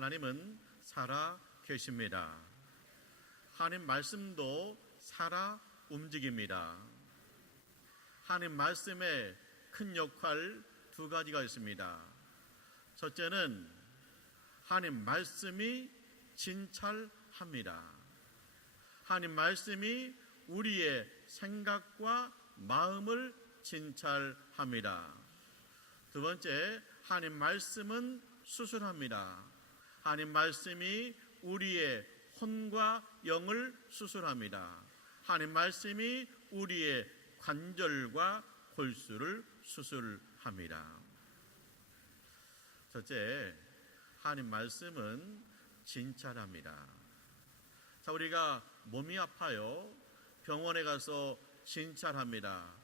하나님은 살아 계십니다. 하나님 말씀도 살아 움직입니다. 하나님 말씀에 큰 역할 두 가지가 있습니다. 첫째는 하나님 말씀이 진찰합니다. 하나님 말씀이 우리의 생각과 마음을 진찰합니다. 두 번째, 하나님 말씀은 수술합니다. 하나님 말씀이 우리의 혼과 영을 수술합니다. 하나님 말씀이 우리의 관절과 골수를 수술합니다. 첫째, 하나님 말씀은 진찰합니다. 자, 우리가 몸이 아파요. 병원에 가서 진찰합니다.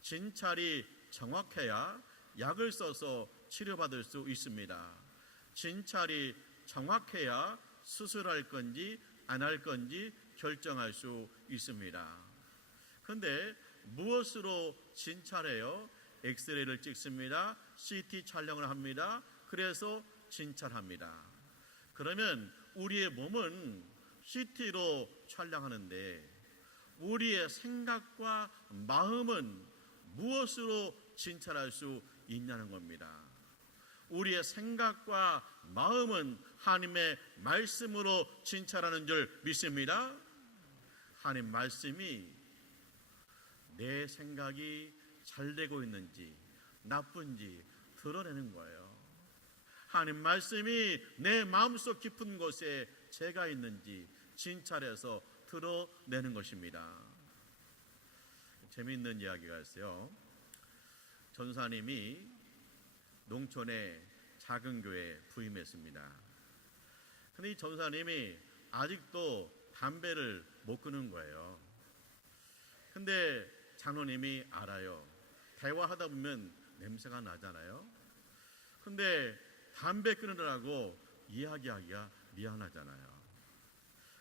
진찰이 정확해야 약을 써서 치료받을 수 있습니다. 진찰이 정확해야 수술할 건지 안 할 건지 결정할 수 있습니다. 그런데 무엇으로 진찰해요? 엑스레이를 찍습니다. CT 촬영을 합니다. 그래서 진찰합니다. 그러면 우리의 몸은 CT로 촬영하는데 우리의 생각과 마음은 무엇으로 진찰할 수 있냐는 겁니다. 우리의 생각과 마음은 하나님의 말씀으로 진찰하는 줄 믿습니다. 하나님 말씀이 내 생각이 잘 되고 있는지 나쁜지 드러내는 거예요. 하나님 말씀이 내 마음속 깊은 곳에 죄가 있는지 진찰해서 드러내는 것입니다. 재미있는 이야기가 있어요. 전사님이 농촌의 작은 교회에 부임했습니다. 근데 이 전사님이 아직도 담배를 못 끊는 거예요. 근데 장로님이 알아요. 대화하다 보면 냄새가 나잖아요. 근데 담배 끊으라고 이야기하기가 미안하잖아요.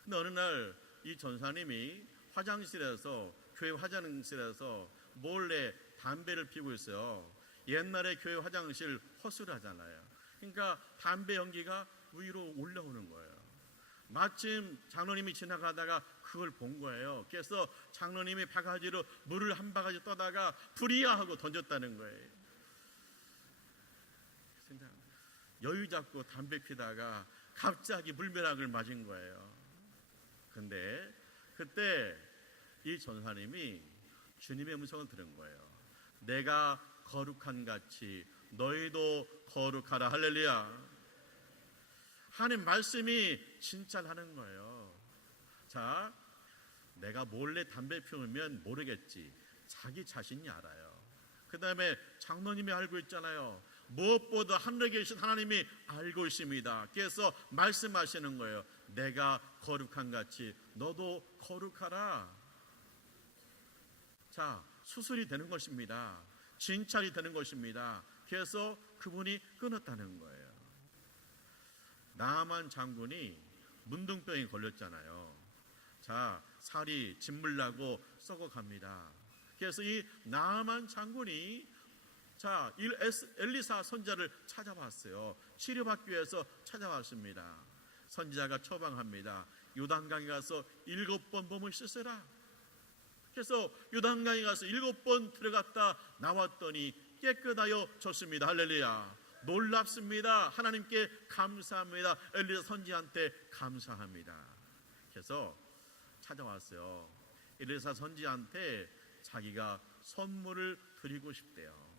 근데 어느 날 이 전사님이 화장실에서, 교회 화장실에서 몰래 담배를 피우고 있어요. 옛날에 교회 화장실 허술하잖아요. 그러니까 담배 연기가 위로 올라오는 거예요. 마침 장로님이 지나가다가 그걸 본 거예요. 그래서 장로님이 바가지로 물을 한 바가지 떠다가 불이야 하고 던졌다는 거예요. 여유 잡고 담배 피다가 갑자기 물벼락을 맞은 거예요. 근데 그때 이 전사님이 주님의 음성을 들은 거예요. 내가 거룩한 같이 너희도 거룩하라. 할렐루야. 하나님 말씀이 진찰하는 거예요. 자, 내가 몰래 담배 피우면 모르겠지. 자기 자신이 알아요. 그 다음에 장로님이 알고 있잖아요. 무엇보다 하늘에 계신 하나님이 알고 있습니다. 그래서 말씀하시는 거예요. 내가 거룩한 같이 너도 거룩하라. 자, 수술이 되는 것입니다. 진찰이 되는 것입니다. 그래서 그분이 끊었다는 거예요. 나아만 장군이 문둥병에 걸렸잖아요. 자, 살이 진물나고 썩어갑니다. 그래서 이 나아만 장군이 자, 엘리사 선지자를 찾아왔어요. 치료받기 위해서 찾아왔습니다. 선지자가 처방합니다. 요단강에 가서 7번 몸을 씻으라. 그래서 요단강에 가서 7번 들어갔다 나왔더니 깨끗하여졌습니다. 할렐루야. 놀랍습니다. 하나님께 감사합니다. 엘리사 선지자한테 감사합니다. 그래서 찾아왔어요. 엘리사 선지자한테 자기가 선물을 드리고 싶대요.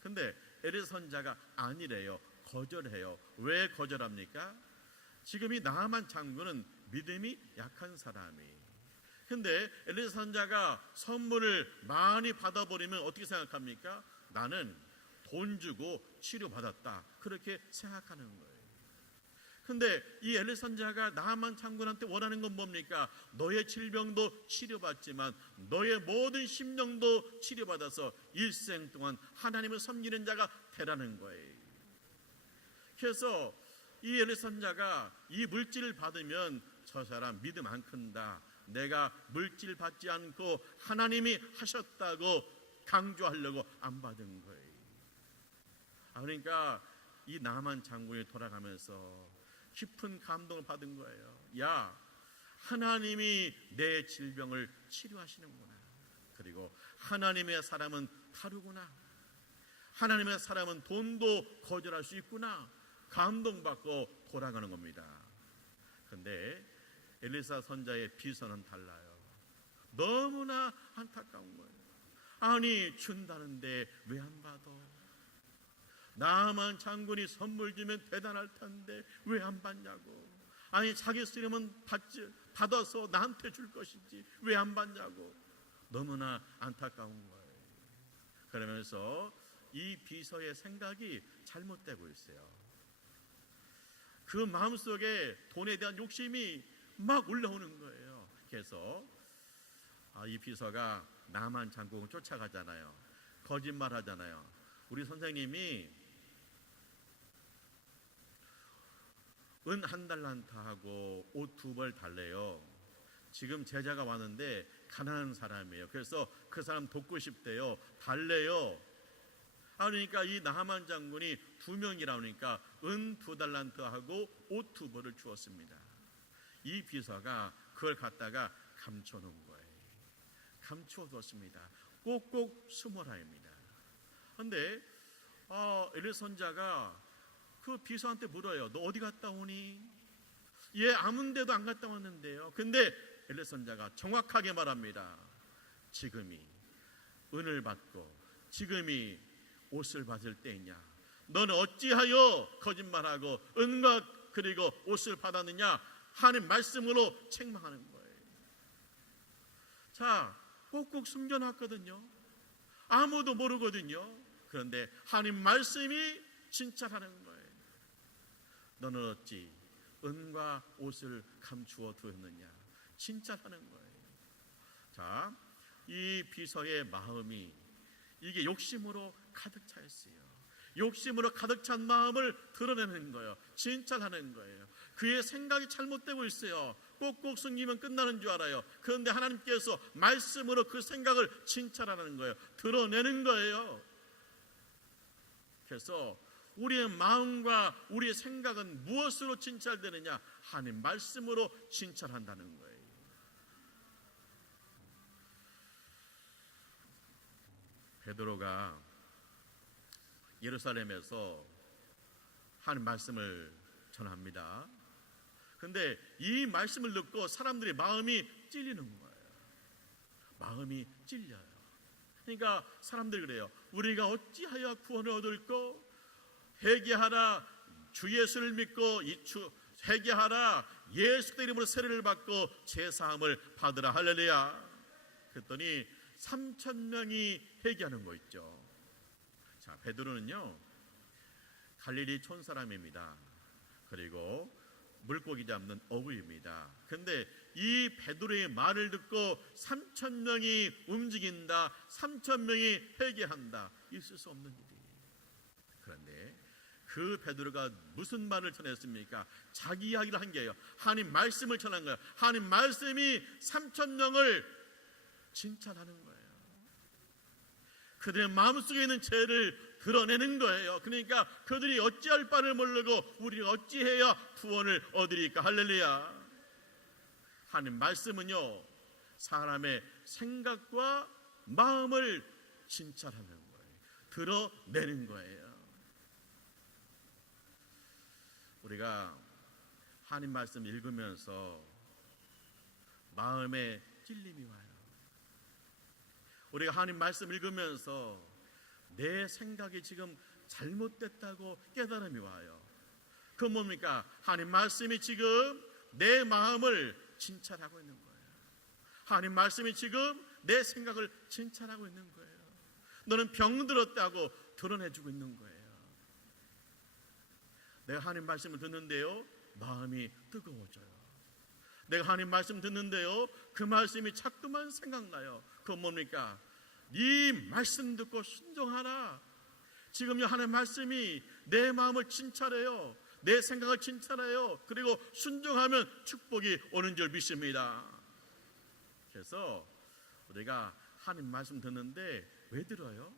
근데 엘리사 선지자가 아니래요. 거절해요. 왜 거절합니까? 지금 이 나아만 장군은 믿음이 약한 사람이. 근데 엘리사 선지자가 선물을 많이 받아버리면 어떻게 생각합니까? 나는 돈 주고 치료받았다. 그렇게 생각하는 거예요. 근데 이 엘리사 선지자가 나아만 장군한테 원하는 건 뭡니까? 너의 질병도 치료받지만 너의 모든 심령도 치료받아서 일생 동안 하나님을 섬기는 자가 되라는 거예요. 그래서 이 엘리사 선지자가 이 물질을 받으면 저 사람 믿음 안 큰다. 내가 물질 받지 않고 하나님이 하셨다고 강조하려고 안 받은 거예요. 그러니까 이 나아만 장군이 돌아가면서 깊은 감동을 받은 거예요. 야, 하나님이 내 질병을 치료하시는구나. 그리고 하나님의 사람은 다르구나. 하나님의 사람은 돈도 거절할 수 있구나. 감동받고 돌아가는 겁니다. 그런데 엘리사 선자의 비서는 달라요. 너무나 안타까운 거예요. 아니, 준다는데 왜 안 받아? 나만 장군이 선물 주면 대단할 텐데 왜 안 받냐고. 아니, 자기 쓰려면 받아서 나한테 줄 것이지 왜 안 받냐고. 너무나 안타까운 거예요. 그러면서 이 비서의 생각이 잘못되고 있어요. 그 마음속에 돈에 대한 욕심이 막 올라오는 거예요. 그래서 이 비서가 나만 장군을 쫓아가잖아요. 거짓말 하잖아요. 우리 선생님이 은 1달란트하고 옷 2벌 달래요. 지금 제자가 왔는데 가난한 사람이에요. 그래서 그 사람 돕고 싶대요. 달래요. 그러니까 이 나하만 장군이 2명이라니까 은 2달란트하고 옷 2벌을 주었습니다. 이 비서가 그걸 갖다가 감춰놓은 거예요. 감춰뒀습니다. 꼭꼭 숨어라입니다. 그런데 엘리 선자가 그 비서한테 물어요. 너 어디 갔다 오니? 예, 아무 데도 안 갔다 왔는데요. 근데 엘리 선자가 정확하게 말합니다. 지금이 은을 받고 지금이 옷을 받을 때이냐? 너는 어찌하여 거짓말하고 은과 그리고 옷을 받았느냐? 하는 말씀으로 책망하는 거예요. 자, 꼭꼭 숨겨놨거든요. 아무도 모르거든요. 그런데 하나님 말씀이 진짜라는 거예요. 너는 어찌 은과 옷을 감추어 두었느냐? 진짜라는 거예요. 자, 이 비서의 마음이 이게 욕심으로 가득 차 있어요. 욕심으로 가득 찬 마음을 드러내는 거예요. 진짜라는 거예요. 그의 생각이 잘못되고 있어요. 꼭꼭 숨기면 끝나는 줄 알아요. 그런데 하나님께서 말씀으로 그 생각을 진찰하는 거예요. 드러내는 거예요. 그래서 우리의 마음과 우리의 생각은 무엇으로 진찰되느냐? 하나님 말씀으로 진찰한다는 거예요. 베드로가 예루살렘에서 하나님 말씀을 전합니다. 그런데 이 말씀을 듣고 사람들의 마음이 찔리는 거예요. 마음이 찔려요. 그러니까 사람들이 그래요. 우리가 어찌하여 구원을 얻을꼬? 회개하라, 주 예수를 믿고 회개하라, 예수 이름으로 세례를 받고 제사함을 받으라. 할렐루야. 그랬더니 3,000명이 회개하는 거 있죠. 자, 베드로는요 갈릴리 촌 사람입니다. 그리고 물고기 잡는 어부입니다. 그런데 이 베드로의 말을 듣고 3,000명이 움직인다, 3,000명이 회개한다. 있을 수 없는 일이에요. 그런데 그 베드로가 무슨 말을 전했습니까? 자기 이야기를 한 게예요. 하나님 말씀을 전한 거예요. 하나님 말씀이 3,000명을 진찰하는 거예요. 그들의 마음속에 있는 죄를 드러내는 거예요. 그러니까 그들이 어찌할 바를 모르고 우리가 어찌해야 구원을 얻으리까? 할렐루야. 하나님 말씀은요 사람의 생각과 마음을 진찰하는 거예요. 드러내는 거예요. 우리가 하나님 말씀 읽으면서 마음에 찔림이 와요. 우리가 하나님 말씀 읽으면서 내 생각이 지금 잘못됐다고 깨달음이 와요. 그건 뭡니까? 하나님 말씀이 지금 내 마음을 진찰하고 있는 거예요. 하나님 말씀이 지금 내 생각을 진찰하고 있는 거예요. 너는 병들었다고 드러내주고 있는 거예요. 내가 하나님 말씀을 듣는데요 마음이 뜨거워져요. 내가 하나님 말씀 듣는데요 그 말씀이 자꾸만 생각나요. 그건 뭡니까? 네 말씀 듣고 순종하라. 지금요 하나님 말씀이 내 마음을 진찰해요. 내 생각을 진찰해요. 그리고 순종하면 축복이 오는 줄 믿습니다. 그래서 우리가 하나님 말씀 듣는데 왜 들어요?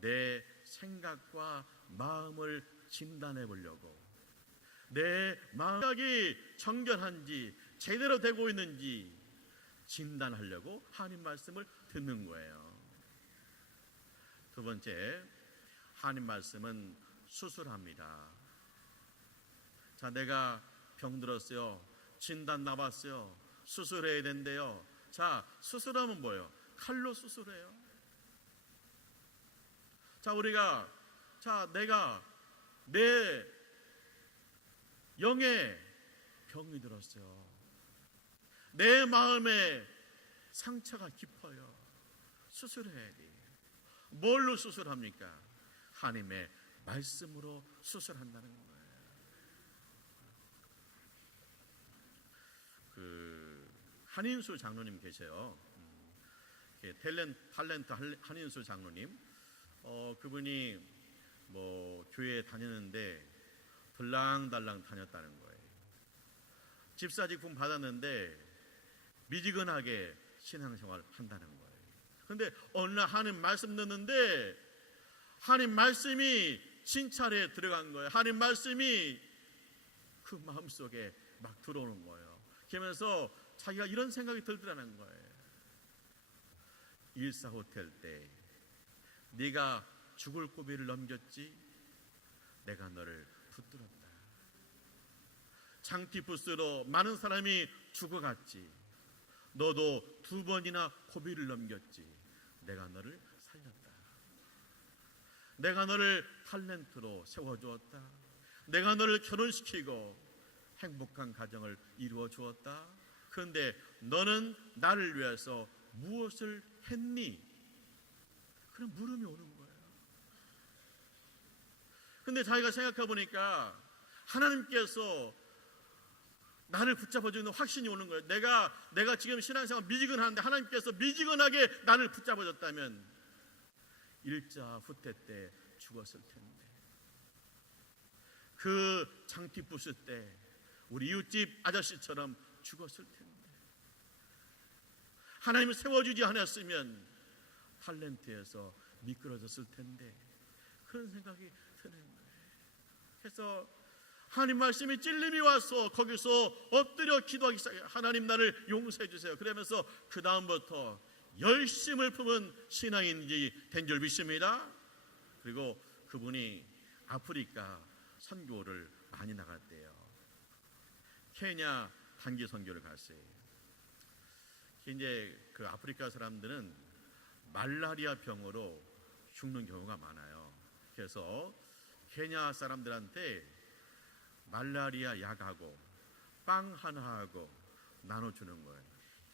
내 생각과 마음을 진단해 보려고, 내 마음이 정결한지 제대로 되고 있는지 진단하려고 하나님 말씀을 듣는 거예요. 두 번째, 하나님 말씀은 수술합니다. 자, 내가 병들었어요. 진단 나왔어요. 수술해야 된대요. 자, 수술하면 뭐예요? 칼로 수술해요. 자, 내가 내 영에 병이 들었어요. 내 마음에 상처가 깊어요. 수술해야 돼요. 뭘로 수술합니까? 하나님의 말씀으로 수술한다는 거예요. 한인수 장로님 계세요. 탤런트 한인수 장로님. 그분이 교회에 다니는데 들랑달랑 다녔다는 거예요. 집사직분 받았는데 미지근하게 신앙생활을 한다는 거예요. 그런데 어느 날 하나님 말씀 듣는데 하나님 말씀이 진찰에 들어간 거예요. 하나님 말씀이 그 마음속에 막 들어오는 거예요. 그러면서 자기가 이런 생각이 들더라는 거예요. 일사호텔 때 네가 죽을 고비를 넘겼지, 내가 너를 붙들었다. 장티푸스로 많은 사람이 죽어갔지, 너도 2번이나 고비를 넘겼지, 내가 너를 살렸다. 내가 너를 탤런트로 세워주었다. 내가 너를 결혼시키고 행복한 가정을 이루어 주었다. 그런데 너는 나를 위해서 무엇을 했니? 그런 물음이 오는 거예요. 근데 자기가 생각해 보니까 하나님께서 나를 붙잡아주는 확신이 오는 거예요. 내가 지금 신앙생활 미지근한데 하나님께서 미지근하게 나를 붙잡아줬다면 일자 후퇴 때 죽었을 텐데, 그 장티 부술 때 우리 이웃집 아저씨처럼 죽었을 텐데, 하나님을 세워주지 않았으면 탤런트에서 미끄러졌을 텐데, 그런 생각이 드는 거예요. 그래서 하나님 말씀이 찔림이 와서 거기서 엎드려 기도하기 시작해요. 하나님 나를 용서해 주세요. 그러면서 그 다음부터 열심을 품은 신앙인이 된 줄 믿습니다. 그리고 그분이 아프리카 선교를 많이 나갔대요. 케냐 단기 선교를 갔어요. 이제 그 아프리카 사람들은 말라리아 병으로 죽는 경우가 많아요. 그래서 케냐 사람들한테 말라리아 약하고 빵 하나하고 나눠주는 거예요.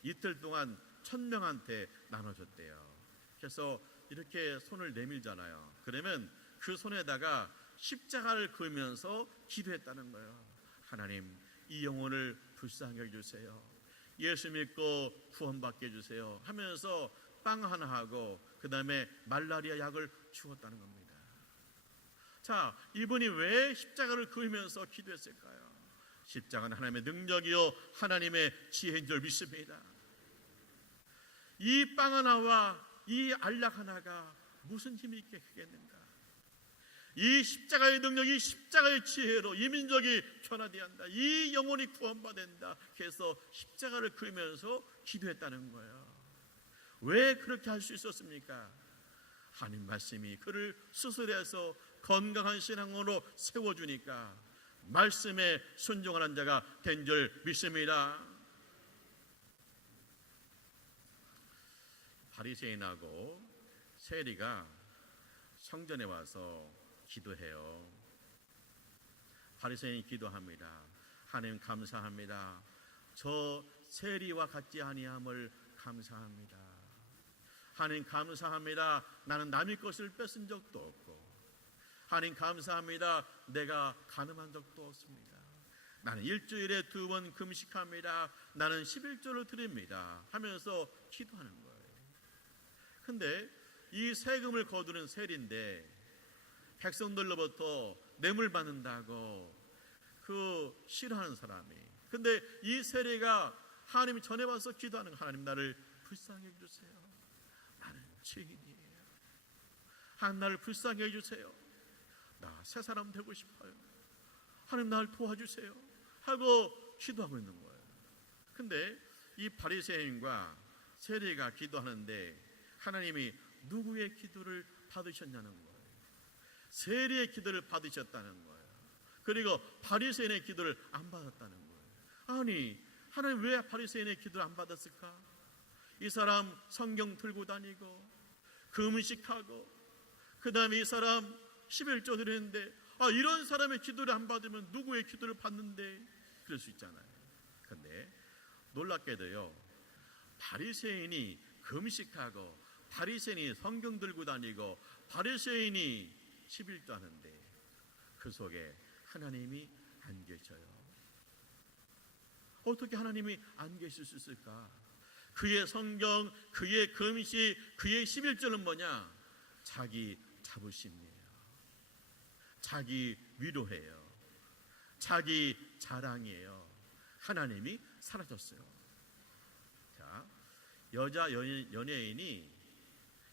이틀 동안 1000명한테 나눠줬대요. 그래서 이렇게 손을 내밀잖아요. 그러면 그 손에다가 십자가를 그으면서 기도했다는 거예요. 하나님, 이 영혼을 불쌍히 여겨주세요. 예수 믿고 구원받게 해주세요 하면서 빵 하나하고 그 다음에 말라리아 약을 주었다는 겁니다. 자, 이분이 왜 십자가를 그으면서 기도했을까요? 십자가는 하나님의 능력이요 하나님의 지혜인 줄 믿습니다. 이 빵 하나와 이 알약 하나가 무슨 힘이 있게 크겠는가? 이 십자가의 능력이, 십자가의 지혜로 이 민족이 변화되어야 한다. 이 영혼이 구원받는다. 그래서 십자가를 그으면서 기도했다는 거예요. 왜 그렇게 할 수 있었습니까? 하나님 말씀이 그를 수술해서 건강한 신앙으로 세워주니까 말씀에 순종하는 자가 된 줄 믿습니다. 바리새인하고 세리가 성전에 와서 기도해요. 바리새인이 기도합니다. 하나님 감사합니다. 저 세리와 같지 아니함을 감사합니다. 하나님 감사합니다. 나는 남의 것을 뺏은 적도 없고, 하나님 감사합니다. 내가 간음한 적도 없습니다. 나는 일주일에 2번 금식합니다. 나는 11조를 드립니다 하면서 기도하는 거예요. 근데 이 세금을 거두는 세리인데 백성들로부터 뇌물 받는다고 싫어하는 사람이, 근데 이 세리가 하나님이 전에 와서 기도하는 거, 하나님 나를 불쌍히 해주세요. 나는 죄인이에요. 하나님 나를 불쌍히 해주세요. 나 새 사람 되고 싶어요. 하나님 나를 도와주세요 하고 기도하고 있는 거예요. 근데 이 바리새인과 세리가 기도하는데 하나님이 누구의 기도를 받으셨냐는 거예요. 세리의 기도를 받으셨다는 거예요. 그리고 바리새인의 기도를 안 받았다는 거예요. 아니, 하나님 왜 바리새인의 기도를 안 받았을까? 이 사람 성경 들고 다니고 금식하고 그 다음에 이 사람 11조 드리는데 이런 사람의 기도를 안 받으면 누구의 기도를 받는데, 그럴 수 있잖아요. 그런데 놀랍게도요, 바리새인이 금식하고 바리새인이 성경 들고 다니고 바리새인이 11조 하는데 그 속에 하나님이 안 계셔요. 어떻게 하나님이 안 계실 수 있을까? 그의 성경, 그의 금식, 그의 11조는 뭐냐? 자기 자부심이에요. 자기 위로해요. 자기 자랑이에요. 하나님이 사라졌어요. 자, 여자 연예인이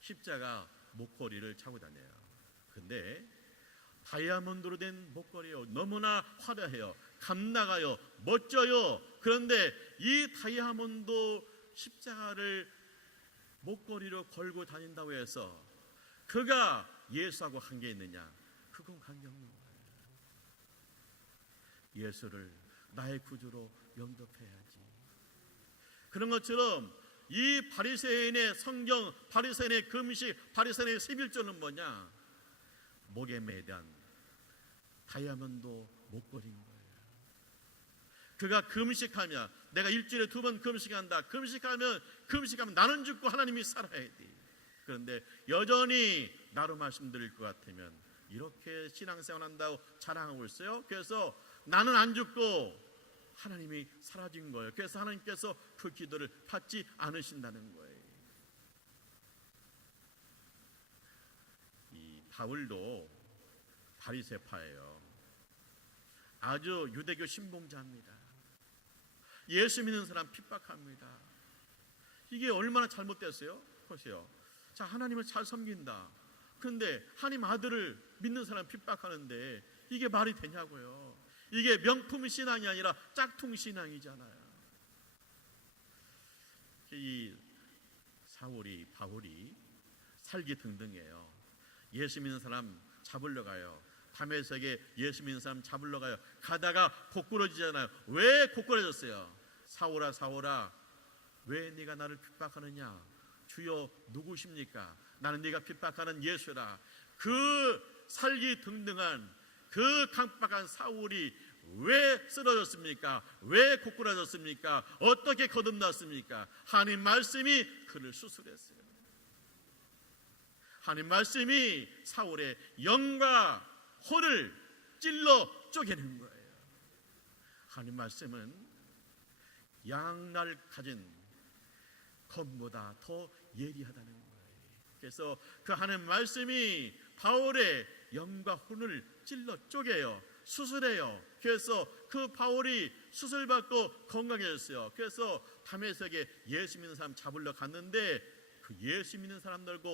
십자가 목걸이를 차고 다녀요. 근데 다이아몬드로 된 목걸이요, 너무나 화려해요. 감나가요. 멋져요. 그런데 이 다이아몬드 십자가를 목걸이로 걸고 다닌다고 해서 그가 예수하고 관계 있느냐? 그건 관계없는 거예요. 예수를 나의 구주로 영접해야지. 그런 것처럼 이 바리새인의 성경, 바리새인의 금식, 바리새인의 11조는 뭐냐? 목에 매단 다이아몬드 목걸이인 거예요. 그가 금식하며, 내가 일주일에 2번 금식한다. 금식하면 나는 죽고 하나님이 살아야 돼. 그런데 여전히 나로 말씀드릴 것 같으면 이렇게 신앙생활 한다고 자랑하고 있어요. 그래서 나는 안 죽고 하나님이 사라진 거예요. 그래서 하나님께서 그 기도를 받지 않으신다는 거예요. 이 바울도 바리새파예요. 아주 유대교 신봉자입니다. 예수 믿는 사람 핍박합니다. 이게 얼마나 잘못됐어요? 보세요. 자, 하나님을 잘 섬긴다. 그런데 하나님 아들을 믿는 사람 핍박하는데 이게 말이 되냐고요. 이게 명품 신앙이 아니라 짝퉁 신앙이잖아요. 이 바울이 살기 등등해요. 예수 믿는 사람 잡으러 가요. 다메섹에 예수 믿는 사람 잡으러 가요. 가다가 고꾸라지잖아요. 왜 고꾸라졌어요? 사울아 왜 네가 나를 핍박하느냐? 주여 누구십니까? 나는 네가 핍박하는 예수라. 그 살기 등등한 그 강박한 사울이 왜 쓰러졌습니까? 왜 고꾸라졌습니까? 어떻게 거듭났습니까? 하나님 말씀이 그를 수술했어요. 하나님 말씀이 사울의 영과 혼을 찔러 쪼개는 거예요. 하나님 말씀은 양날 가진 검보다 더 예리하다는 거예요. 그래서 그 하나님 말씀이 바울의 영과 혼을 찔러 쪼개요. 수술해요. 그래서 그 바울이 수술받고 건강해졌어요. 그래서 다메섹에 예수 믿는 사람 잡으러 갔는데 그 예수 믿는 사람들과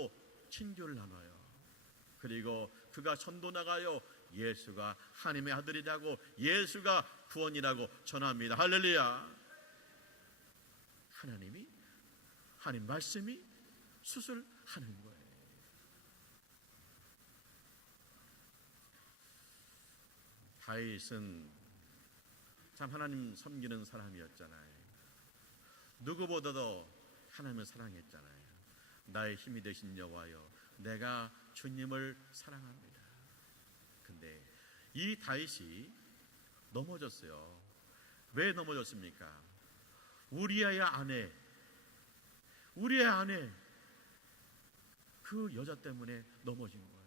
친교를 나눠요. 그리고 그가 전도 나가요. 예수가 하나님의 아들이라고, 예수가 구원이라고 전합니다. 할렐루야. 하나님 말씀이 수술하는 거예요. 다윗은 참 하나님 섬기는 사람이었잖아요. 누구보다도 하나님을 사랑했잖아요. 나의 힘이 되신 여호와여, 내가 주님을 사랑합니다. 근데 이 다윗이 넘어졌어요. 왜 넘어졌습니까? 우리아의 아내 그 여자 때문에 넘어진 거예요.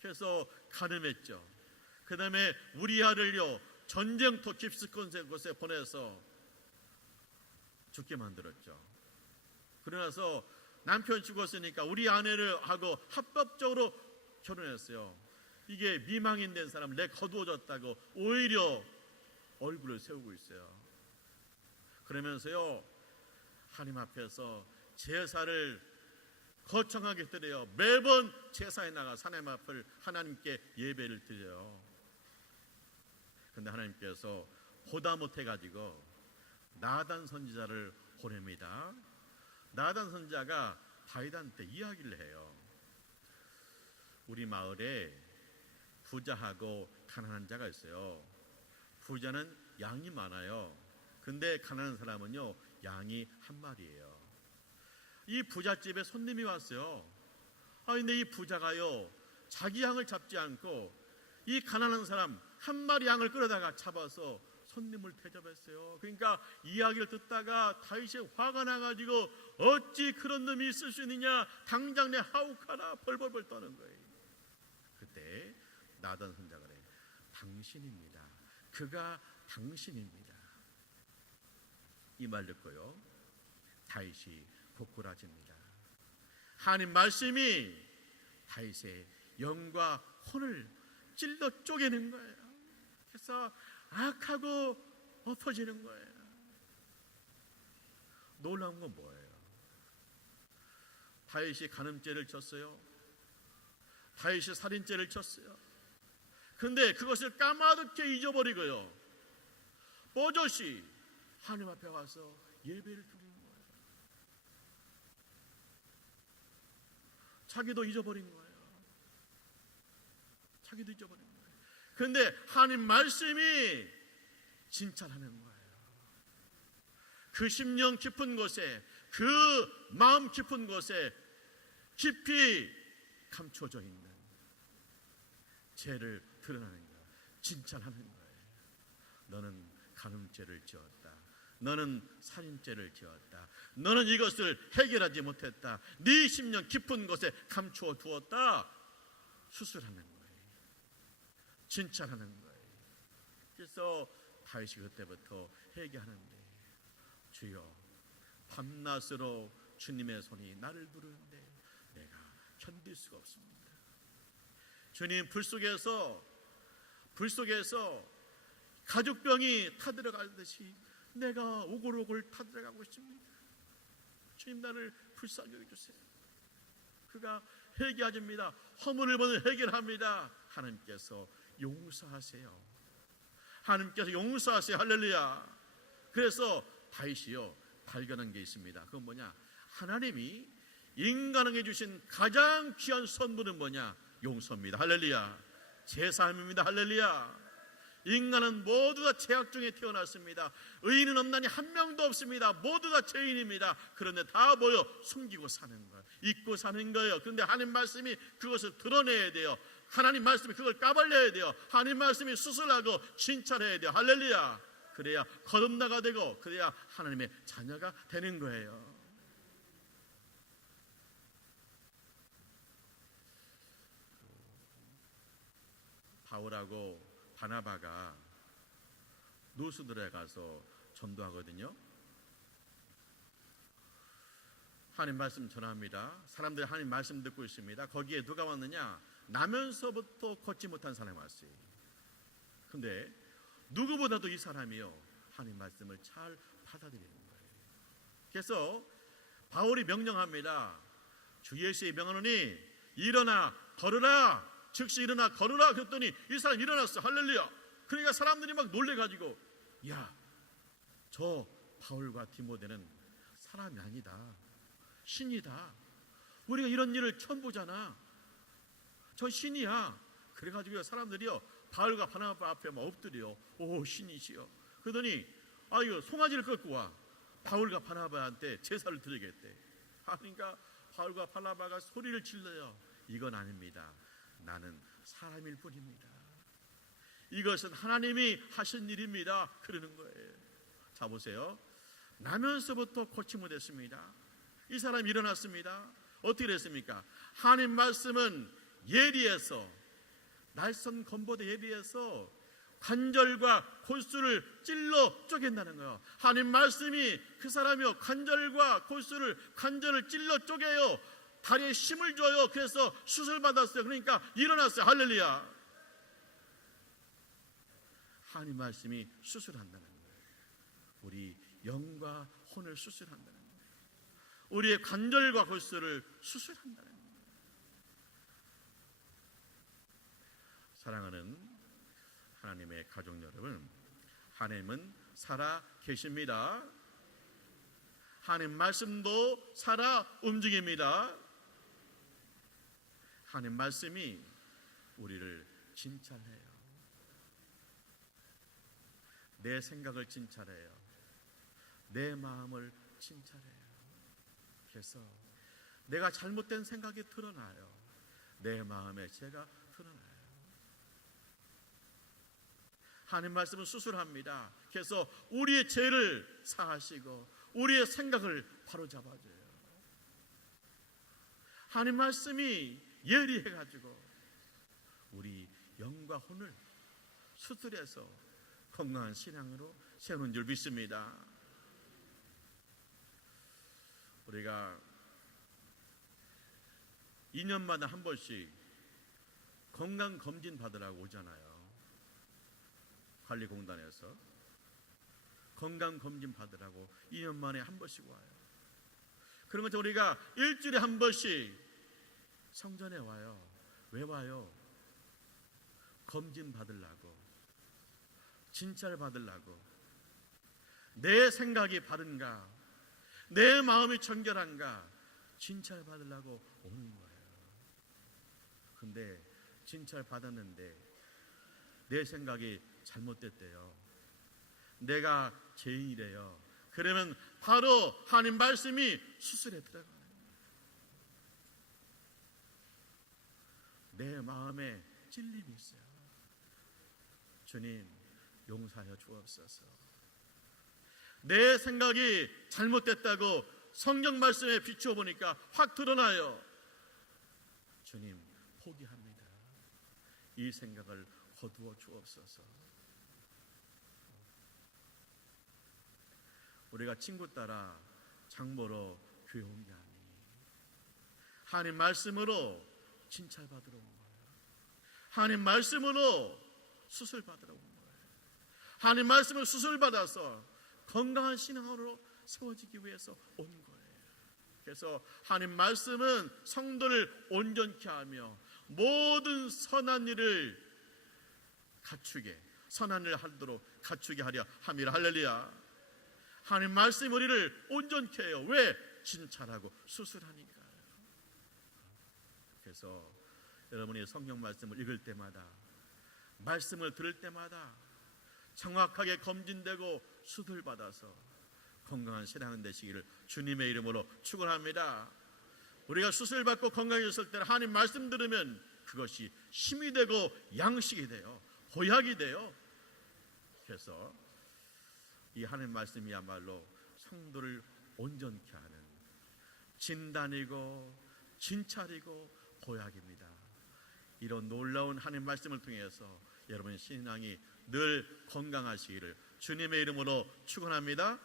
그래서 가늠했죠. 그 다음에 우리아를요 전쟁터 깊숙한 곳에 보내서 죽게 만들었죠. 그러나서 남편 죽었으니까 우리 아내를 하고 합법적으로 결혼했어요. 이게 미망인 된 사람 내 거두어졌다고 오히려 얼굴을 세우고 있어요. 그러면서요 하나님 앞에서 제사를 거창하게 드려요. 매번 제사에 나가 하나님 앞을 하나님께 예배를 드려요. 근데 하나님께서 보다 못해가지고 나단 선지자를 보냅니다. 나단 선지자가 다윗한테 이야기를 해요. 우리 마을에 부자하고 가난한 자가 있어요. 부자는 양이 많아요. 근데 가난한 사람은요, 양이 한 마리예요. 이 부잣집에 손님이 왔어요. 근데 이 부자가요, 자기 양을 잡지 않고 이 가난한 사람 한 마리 양을 끌어다가 잡아서 손님을 대접했어요. 그러니까 이야기를 듣다가 다윗이 화가 나가지고 어찌 그런 놈이 있을 수 있느냐, 당장 내 하옥하라 벌벌벌 떠는 거예요. 그때 나단 선지자가 그래요. 당신입니다. 그가 당신입니다. 이 말 듣고요, 다윗이 고꾸라집니다. 하나님 말씀이 다윗의 영과 혼을 찔러 쪼개는 거예요. 그래서 악하고 엎어지는 거예요. 놀라운 건 뭐예요? 다윗이 간음죄를 쳤어요. 다윗이 살인죄를 쳤어요. 근데 그것을 까마득히 잊어버리고요, 버젓이 하나님 앞에 가서 예배를 드리는 거예요. 자기도 잊어버린 거예요. 자기도 잊어버린 거예요. 근데 하나님 말씀이 진찰하는 거예요. 그 심령 깊은 곳에, 그 마음 깊은 곳에 깊이 감춰져 있는 죄를 드러나는 거예요. 진찰하는 거예요. 너는 간음죄를 지었다. 너는 살인죄를 지었다. 너는 이것을 해결하지 못했다. 네 심령 깊은 곳에 감추어 두었다. 수술하는 거예요. 진찰하는 거예요. 그래서 다윗이 그때부터 회개하는데, 주여, 밤낮으로 주님의 손이 나를 부르는데 내가 견딜 수가 없습니다. 주님, 불 속에서 가죽병이 타들어가듯이 내가 오골오골 타들어가고 있습니다. 주님, 나를 불쌍히 여겨주세요. 그가 회개하십니다. 허물을 보는 회개를 합니다. 하나님께서 용서하세요. 하나님께서 용서하세요. 할렐루야. 그래서 다윗이요, 발견한 게 있습니다. 그건 뭐냐? 하나님이 인간에게 주신 가장 귀한 선물은 뭐냐? 용서입니다. 할렐루야. 제사함입니다. 할렐루야. 인간은 모두 다 죄악 중에 태어났습니다. 의인은 없나니 한 명도 없습니다. 모두 다 죄인입니다. 그런데 다 모여 숨기고 사는 거예요. 잊고 사는 거예요. 그런데 하나님 말씀이 그것을 드러내야 돼요. 하나님 말씀이 그걸 까발려야 돼요. 하나님 말씀이 수술하고 진찰해야 돼요. 할렐루야. 그래야 거듭나가 되고, 그래야 하나님의 자녀가 되는 거예요. 바울하고 바나바가 노수들에 가서 전도하거든요. 하나님 말씀 전합니다. 사람들이 하나님 말씀 듣고 있습니다. 거기에 누가 왔느냐? 나면서부터 걷지 못한 사람이 왔어요. 근데 누구보다도 이 사람이요, 하나님 말씀을 잘 받아들이는 거예요. 그래서 바울이 명령합니다. 주 예수의 명하노니 일어나 걸으라. 즉시 일어나 걸으라. 그랬더니 이 사람이 일어났어. 할렐루야. 그러니까 사람들이 막 놀래가지고, 야, 저 바울과 디모데는 사람이 아니다, 신이다. 우리가 이런 일을 처음 보잖아. 저 신이야. 그래가지고 사람들이요, 바울과 바나바 앞에 막 엎드려. 오, 신이시여. 그러더니 이거 송아지를 끌고 와. 바울과 바나바한테 제사를 드리겠대. 그러니까 바울과 바나바가 소리를 질러요. 이건 아닙니다. 나는 사람일 뿐입니다. 이것은 하나님이 하신 일입니다. 그러는 거예요. 자, 보세요. 나면서부터 고치 못했습니다. 이 사람이 일어났습니다. 어떻게 됐습니까? 하나님 말씀은 예리해서, 날선 건보대 예리해서 관절과 골수를 찔러 쪼갠다는 거예요. 하나님 말씀이 그 사람이요, 관절을 찔러 쪼개요. 다리에 힘을 줘요. 그래서 수술받았어요. 그러니까 일어났어요. 할렐루야. 하나님 말씀이 수술한다는 거예요. 우리 영과 혼을 수술한다는 거예요. 우리의 관절과 골수를 수술한다는 거예요. 사랑하는 하나님의 가족 여러분, 하나님은 살아 계십니다. 하나님 말씀도 살아 움직입니다. 하나님 말씀이 우리를 진찰해요. 내 생각을 진찰해요. 내 마음을 진찰해요. 그래서 내가 잘못된 생각이 드러나요. 내 마음의 죄가 드러나요. 하나님 말씀은 수술합니다. 그래서 우리의 죄를 사하시고 우리의 생각을 바로잡아줘요. 하나님 말씀이 예리해가지고 우리 영과 혼을 수술해서 건강한 신앙으로 세우는 줄 믿습니다. 우리가 2년마다 한 번씩 건강검진 받으라고 오잖아요. 관리공단에서 건강검진 받으라고 2년 만에 한 번씩 와요. 그런 것처럼 우리가 일주일에 한 번씩 성전에 와요. 왜 와요? 검진 받으려고, 진찰 받으려고. 내 생각이 바른가, 내 마음이 정결한가 진찰 받으려고 오는 거예요. 근데 진찰 받았는데 내 생각이 잘못됐대요. 내가 죄인이래요. 그러면 바로 하나님 말씀이 수술에 들어가요. 내 마음에 찔림이 있어요. 주님, 용서하여 주옵소서. 내 생각이 잘못됐다고 성경 말씀에 비추어 보니까 확 드러나요. 주님, 포기합니다. 이 생각을 거두어 주옵소서. 우리가 친구 따라 장 보러 교회 온 게 아니에요. 하나님 말씀으로 진찰받으러 온 거예요. 하나님 말씀으로 수술 받으러 온 거예요. 하나님 말씀을 수술 받아서 건강한 신앙으로 세워지기 위해서 온 거예요. 그래서 하나님 말씀은 성도를 온전케 하며 모든 선한 일을 갖추게, 선한 일을 하도록 갖추게 하려 함이라. 할렐루야. 하나님 말씀 우리를 온전케 해요. 왜? 진찰하고 수술하니까요. 그래서 여러분이 성경 말씀을 읽을 때마다, 말씀을 들을 때마다 정확하게 검진되고 수술받아서 건강한 신앙 되시기를 주님의 이름으로 축원합니다. 우리가 수술받고 건강해졌을 때는 하나님 말씀 들으면 그것이 힘이 되고 양식이 돼요. 보약이 돼요. 그래서 이 하나님 말씀이야말로 성도를 온전케 하는 진단이고 진찰이고 보약입니다. 이런 놀라운 하나님 말씀을 통해서 여러분의 신앙이 늘 건강하시기를 주님의 이름으로 축원합니다.